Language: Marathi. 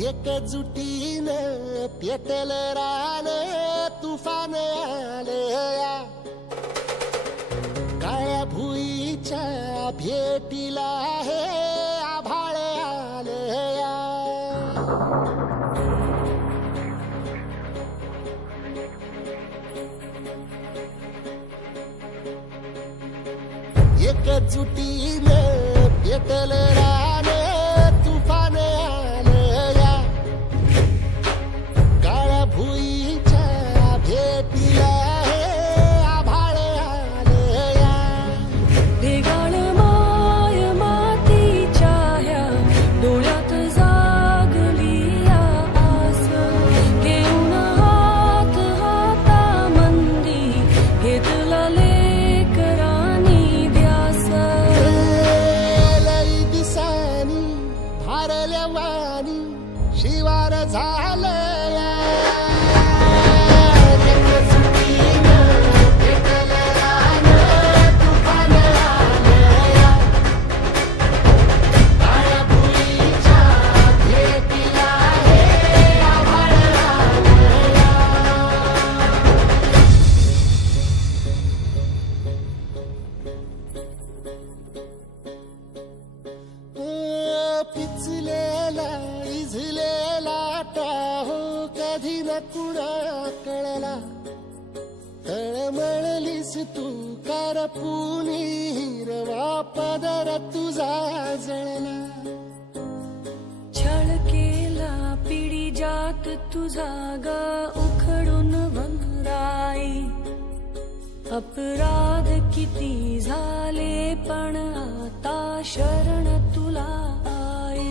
एकजुटीनं पेटल रान तुफान आलया काळ्या भुईच्या भेटीला हे आभाळ आलया एकजुटीनं पेटल रान तुफान आलया काळ्या भुईच्या भेटीला हे आभाळ आलया ढेगाळ माय मातीच्या ह्या डोळ्यात जागली आस घेऊन हात हातामंदी घेतला लेकरांनी ध्यास लई दिसानी भारल्या वाणी शिवार झालया पेटल रान तुफान आलया काळ्या भुईच्या भेटीला हे आभाळ आलया पिचलेला इझलेला टाहो कधी न कुणा कळला तळमळलीस तू करपुनी हिरवा पदर तुझा जळला छळ केला पिढी जात तुझा ग उखडून वनराई अपराध किती झाले पण आता शरण तुला आई